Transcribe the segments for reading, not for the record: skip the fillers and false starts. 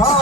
હા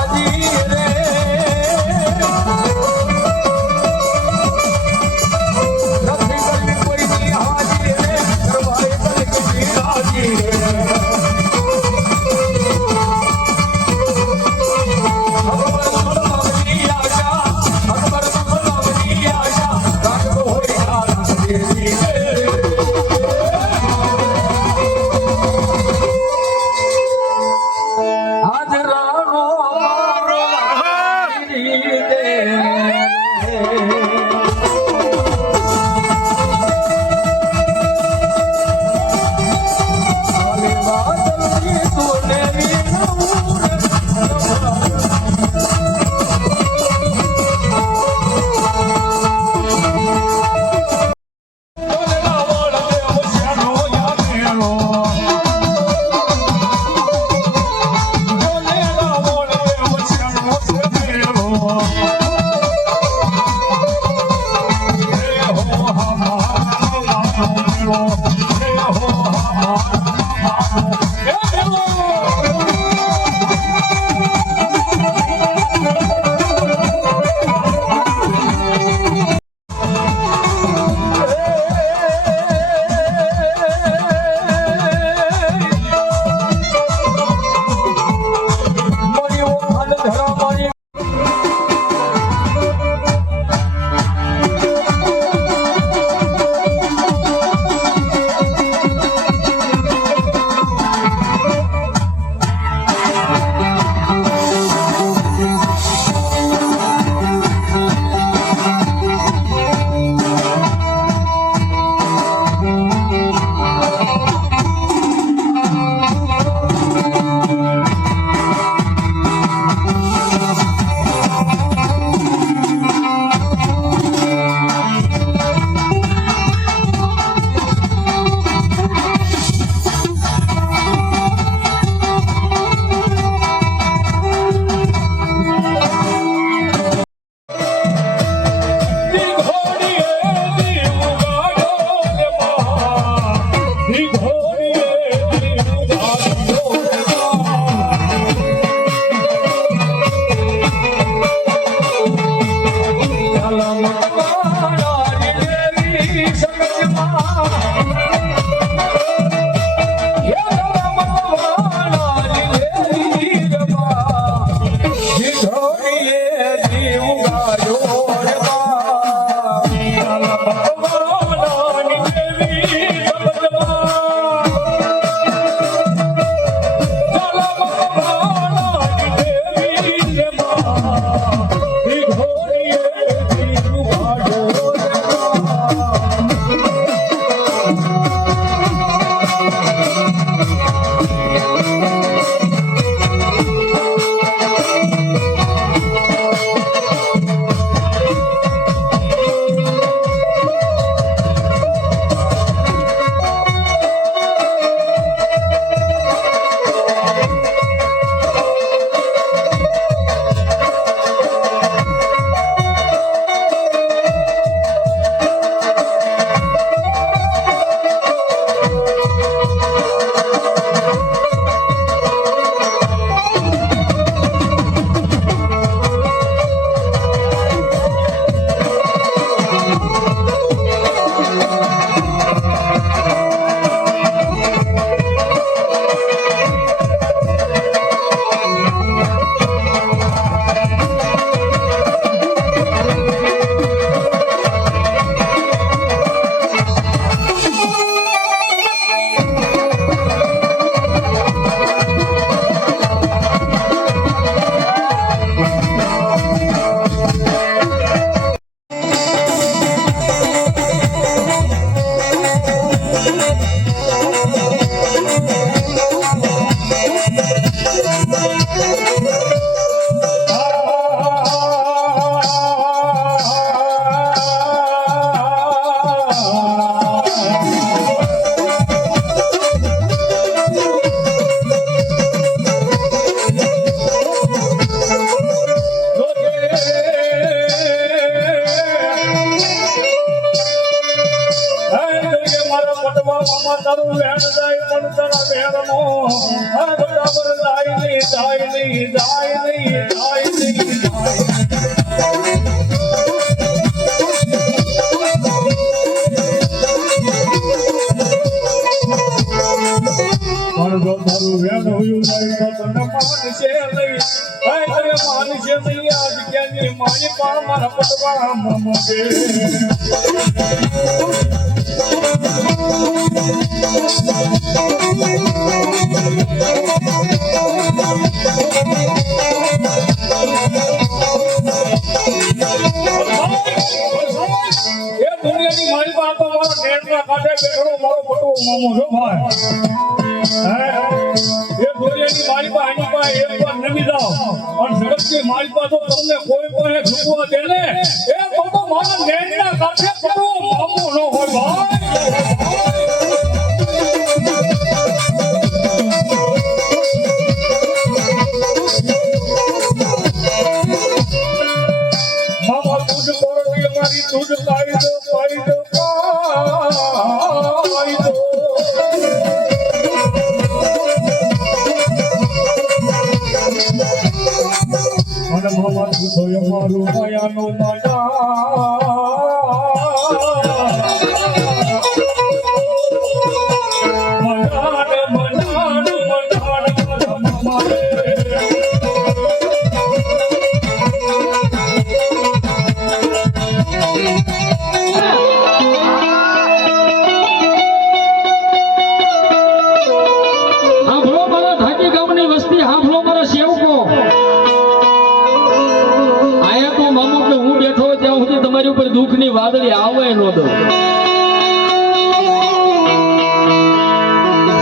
દુઃખની વાદળી આવે ન દો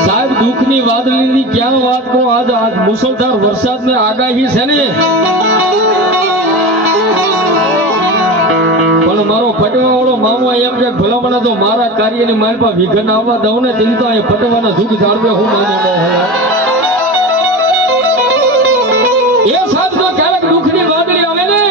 સાહેબ, દુઃખની વાદળીની ક્યાં વાત કરો? આજ મુસળધાર વરસાદની આગાહી છે ને, પણ મારો પટવા વાળો મામો એમ કે ભલામણા તો મારા કાર્યની મારી પાસે વિઘન આવવા દઉં ને તેની તો અહીંયા પટવાના દુઃખ જાળવે હું માનો એ સાહેબ તો ક્યારેક દુઃખની વાદળી આવે ને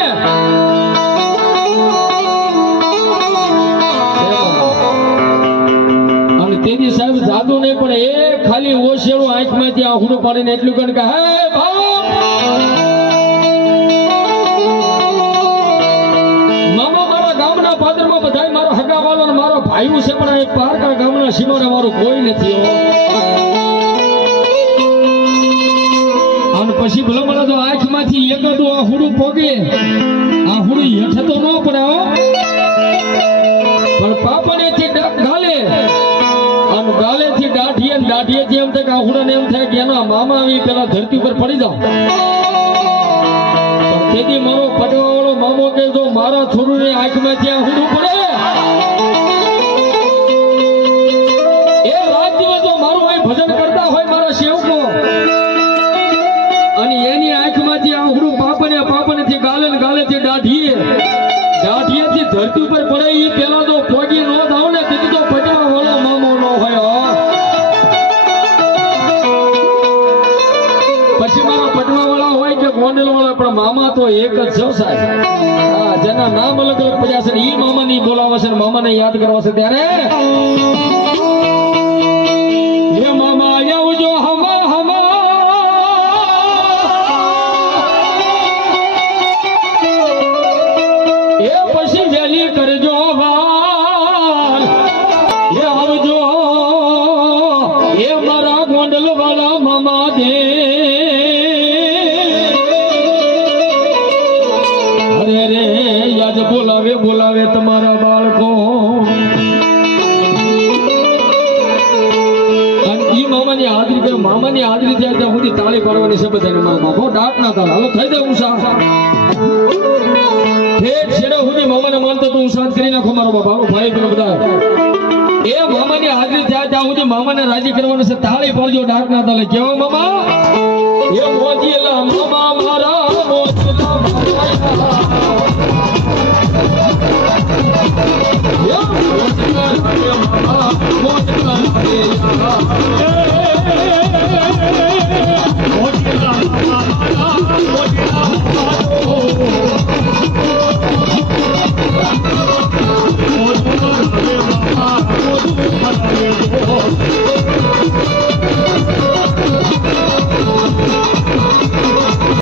તેથી સાહેબ જાદુ નહીં પણ એ ખાલી ઓશેળું આંખમાંથી આહુડું પાડીને એટલું કહે કે હે મામા મારા ગામના પાદરમાં બધા મારો હગાવાલો અને મારો ભાઈઓ છે, પણ એ પારકા ગામના સીમાડે મારું કોઈ નથી. અને પછી ભલો મને તો આંખમાંથી એકડું આ હુડું પોગે આ હુડું હેઠે તો ન પડે હો પણ પાપણેથી ગાલે આમ ગાલેથી દાઢીએ ને દાઢીએથી એમ થાય કે આ હુડાને એમ થાય કે એના મામા આવી પેલા ધરતી ઉપર પડી જાવ પણ તેથી મારો પટવાવાળો મામો કે જો મારા થોડું આંખમાંથી આ હુડું પડે એ રાત દિવસ જો મારું અહીં ભજન કરતા હોય મારા સેવકો અને એની આંખમાંથી આ હુડું પાપણેથી ગાલે ને ગાલેથી દાઢીએથી ધરતી ઉપર પડે એ પેલા તો પોગી નો થાવ ને તેથી તો પટવા વાળો મામો નો હોય પછી મારા પટવા વાળા હોય કે ગોંડલ વાળા પણ મામા તો એક જ છે સાહેબ હા જેના નામ અલગ અલગ પડ્યા છે ને ઈ મામા ની બોલાવા છે ને મામાને યાદ કરવા છે ત્યારે હે મામા આવજો હમા એ પછી વેલી કરજો વાર એ આવજો એ મારા ગોંડલ વાળા મામા દે અરે રે યાદ બોલાવે તમારા બાળકો મામાની હાજરી થાય ત્યાં સુધી તાળી પાડવાની છે બધાને મારા બાપો ડાક ના થાય હાલો થઈ જાય ઉષા છેડો સુધી મામાને માનતો તો હું શાંત કરી નાખો મારો બાપ હાલો ભાઈ બહેનો બધા એ મામાની હાજરી થાય ત્યાં સુધી મામાને રાજી કરવાનું છે તાળી પાડજો ડાક ના તાલે કેવો મામા એ મોજી એલા મામા